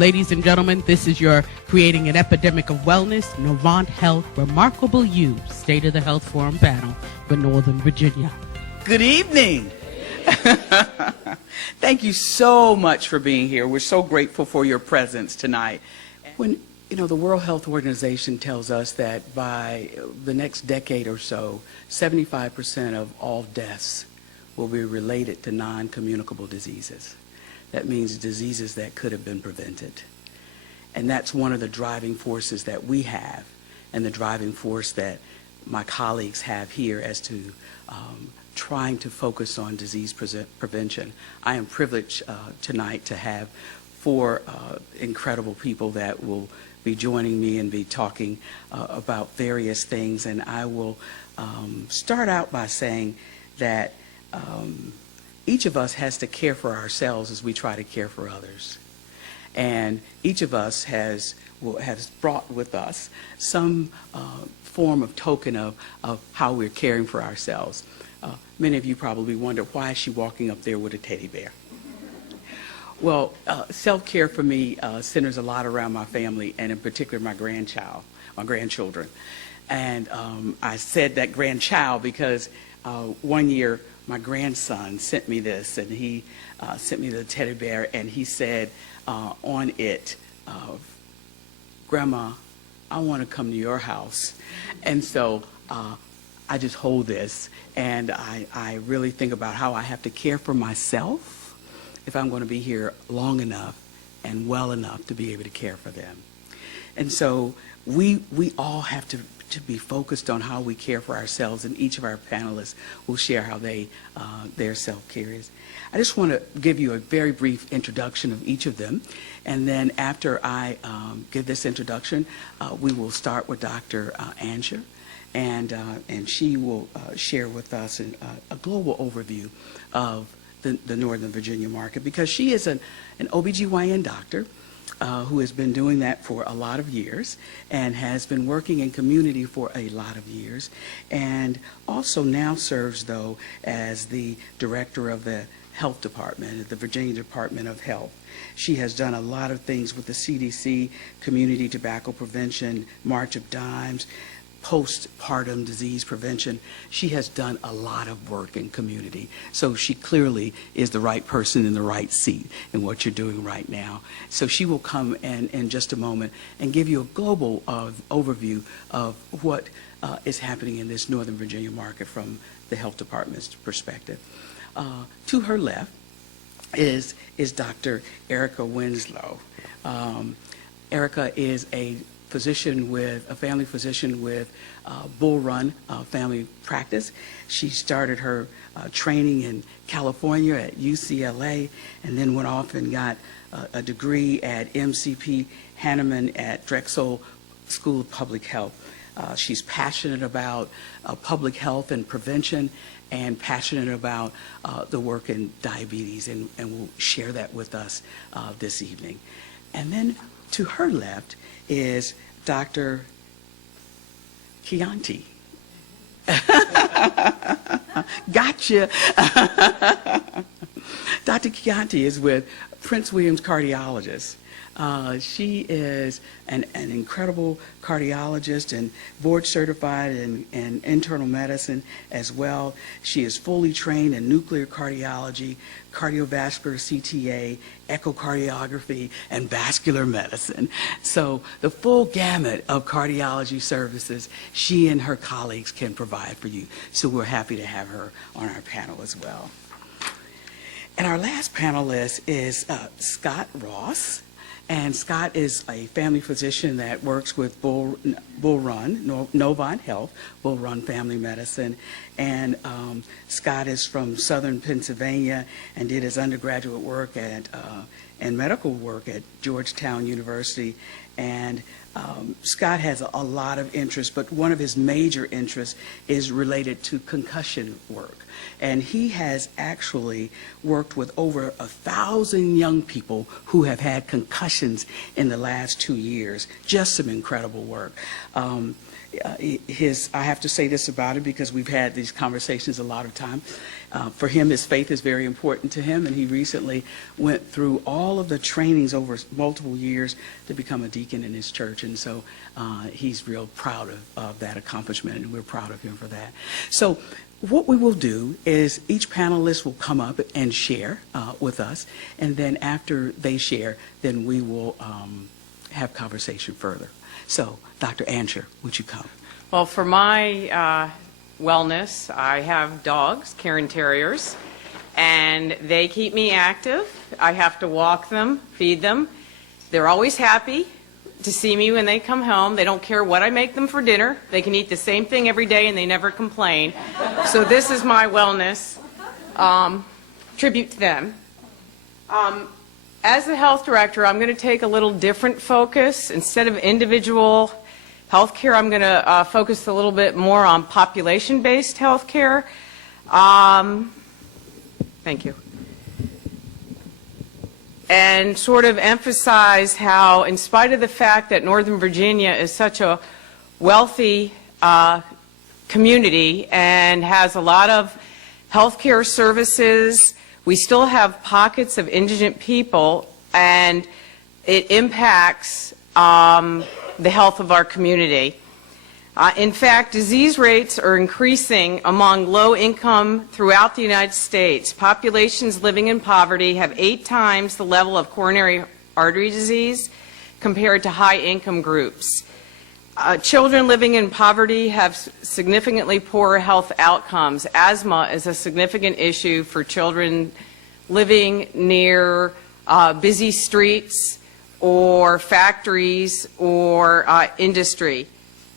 Ladies and gentlemen, this is your Creating an Epidemic of Wellness, Novant Health, Remakable You, State of the Health Forum panel for Northern Virginia. Good evening. Thank you so much for being here. We're so grateful for your presence tonight. When the World Health Organization tells us that by the next decade or so, 75% of all deaths will be related to non-communicable diseases. That means diseases that could have been prevented. And that's one of the driving forces that we have, and the driving force that my colleagues have here as to trying to focus on disease prevention. I am privileged tonight to have four incredible people that will be joining me and be talking about various things. And I will start out by saying that each of us has to care for ourselves as we try to care for others. And each of us has brought with us some form of token of how we're caring for ourselves. Many of you probably wonder, why is she walking up there with a teddy bear? Well, self-care for me centers a lot around my family, and in particular my grandchildren. And I said that grandchild because one year my grandson sent me this, and he sent me the teddy bear, and he said on it, "Grandma, I want to come to your house." And so I just hold this, and I really think about how I have to care for myself if I'm going to be here long enough and well enough to be able to care for them. And so we all have to be focused on how we care for ourselves, and each of our panelists will share how their self-care is. I just want to give you a very brief introduction of each of them, and then after I give this introduction, we will start with Dr. Ansher, and she will share with us a global overview of the Northern Virginia market, because she is an OBGYN doctor who has been doing that for a lot of years and has been working in community for a lot of years, and also now serves, though, as the director of the health department at the Virginia Department of Health. She has done a lot of things with the CDC, community tobacco prevention, March of Dimes, postpartum disease prevention. She has done a lot of work in community. So she clearly is the right person in the right seat in what you're doing right now. So she will come in just a moment and give you a global overview of what is happening in this Northern Virginia market from the health department's perspective. To her left is Dr. Erica Winslow. Erica is a family physician with Bull Run Family Practice. She started her training in California at UCLA, and then went off and got a degree at MCP Hanneman at Drexel School of Public Health. She's passionate about public health and prevention, and passionate about the work in diabetes, and will share that with us this evening. And then to her left is Dr. Chianti. Gotcha. Dr. Chianti is with Prince William's Cardiologists. She is an incredible cardiologist and board certified in internal medicine as well. She is fully trained in nuclear cardiology, cardiovascular CTA, echocardiography, and vascular medicine. So the full gamut of cardiology services she and her colleagues can provide for you. So we're happy to have her on our panel as well. And our last panelist is Scott Ross. And Scott is a family physician that works with Bull Run, Novant Health, Bull Run Family Medicine. And Scott is from southern Pennsylvania and did his undergraduate work and medical work at Georgetown University. And Scott has a lot of interest, but one of his major interests is related to concussion work. And he has actually worked with over 1,000 young people who have had concussions in the last 2 years. Just some incredible work. I have to say this about him because we've had these conversations a lot of time. For him, his faith is very important to him, and he recently went through all of the trainings over multiple years to become a deacon in his church, and so he's real proud of that accomplishment, and we're proud of him for that. So what we will do is each panelist will come up and share with us, and then after they share, then we will have conversation further. So, Dr. Ansher, would you come? Well, for my wellness, I have dogs, Cairn Terriers, and they keep me active. I have to walk them, feed them. They're always happy to see me when they come home. They don't care what I make them for dinner. They can eat the same thing every day and they never complain. So this is my wellness tribute to them. As the health director, I'm going to take a little different focus. Instead of individual health care, I'm going to focus a little bit more on population-based health care. Thank you. And sort of emphasize how, in spite of the fact that Northern Virginia is such a wealthy community and has a lot of health care services, we still have pockets of indigent people, and it impacts the health of our community. In fact, disease rates are increasing among low income throughout the United States. Populations living in poverty have 8 times the level of coronary artery disease compared to high income groups. Children living in poverty have significantly poorer health outcomes. Asthma is a significant issue for children living near busy streets or factories or industry.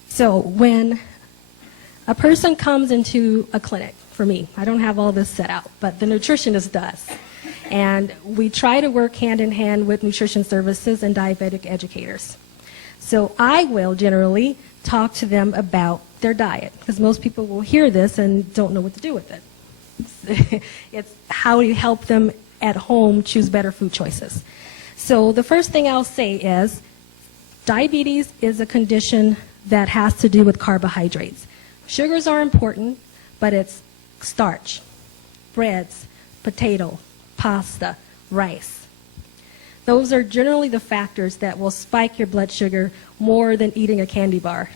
So when a person comes into a clinic, for me, I don't have all this set out, but the nutritionist does. And we try to work hand in hand with nutrition services and diabetic educators. So I will generally talk to them about their diet, because most people will hear this and don't know what to do with it. It's how you help them at home choose better food choices. So the first thing I'll say is diabetes is a condition that has to do with carbohydrates. Sugars are important, but it's starch, breads, potato, pasta, rice. Those are generally the factors that will spike your blood sugar more than eating a candy bar.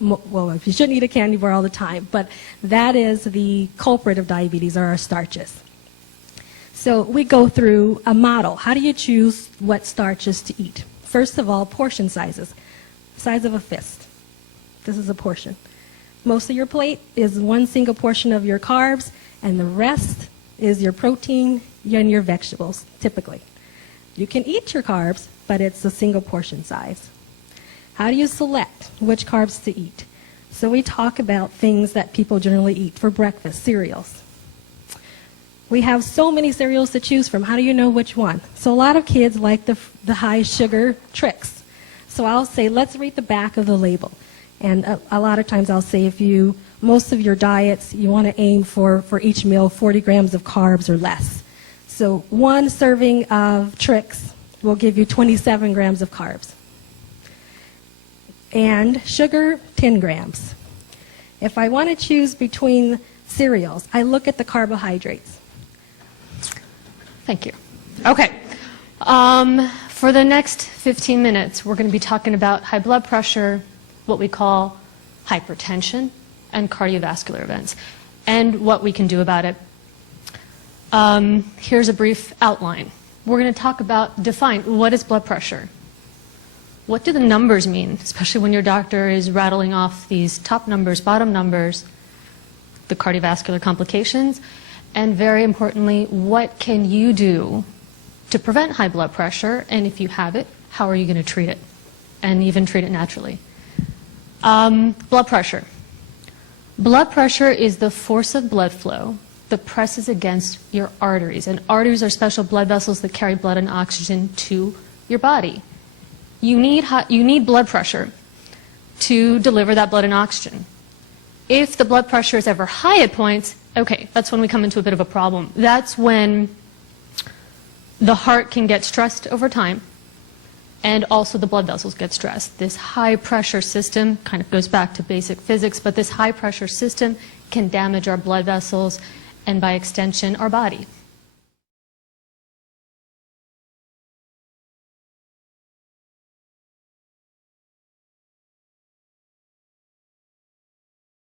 Well, you shouldn't eat a candy bar all the time, but that is the culprit of diabetes, are our starches. So we go through a model. How do you choose what starches to eat? First of all, portion sizes. Size of a fist. This is a portion. Most of your plate is one single portion of your carbs, and the rest is your protein and your vegetables, typically. You can eat your carbs, but it's a single portion size. How do you select which carbs to eat? So we talk about things that people generally eat for breakfast, cereals. We have so many cereals to choose from. How do you know which one? So a lot of kids like the high sugar tricks. So I'll say, let's read the back of the label. And a lot of times I'll say, most of your diets, you want to aim for each meal 40 grams of carbs or less. So one serving of tricks will give you 27 grams of carbs. And sugar, 10 grams. If I want to choose between cereals, I look at the carbohydrates. Thank you. Okay. For the next 15 minutes, we're going to be talking about high blood pressure, what we call hypertension, and cardiovascular events, and what we can do about it. Here's a brief outline. We're going to talk about, define, what is blood pressure? What do the numbers mean, especially when your doctor is rattling off these top numbers, bottom numbers, the cardiovascular complications, and very importantly, what can you do to prevent high blood pressure, and if you have it, how are you going to treat it, and even treat it naturally? Blood pressure. Blood pressure is the force of blood flow that presses against your arteries, and arteries are special blood vessels that carry blood and oxygen to your body. You need blood pressure to deliver that blood and oxygen. If the blood pressure is ever high at points, okay, that's when we come into a bit of a problem. That's when the heart can get stressed over time, And also the blood vessels get stressed. This high pressure system kind of goes back to basic physics, but this high pressure system can damage our blood vessels and by extension our body.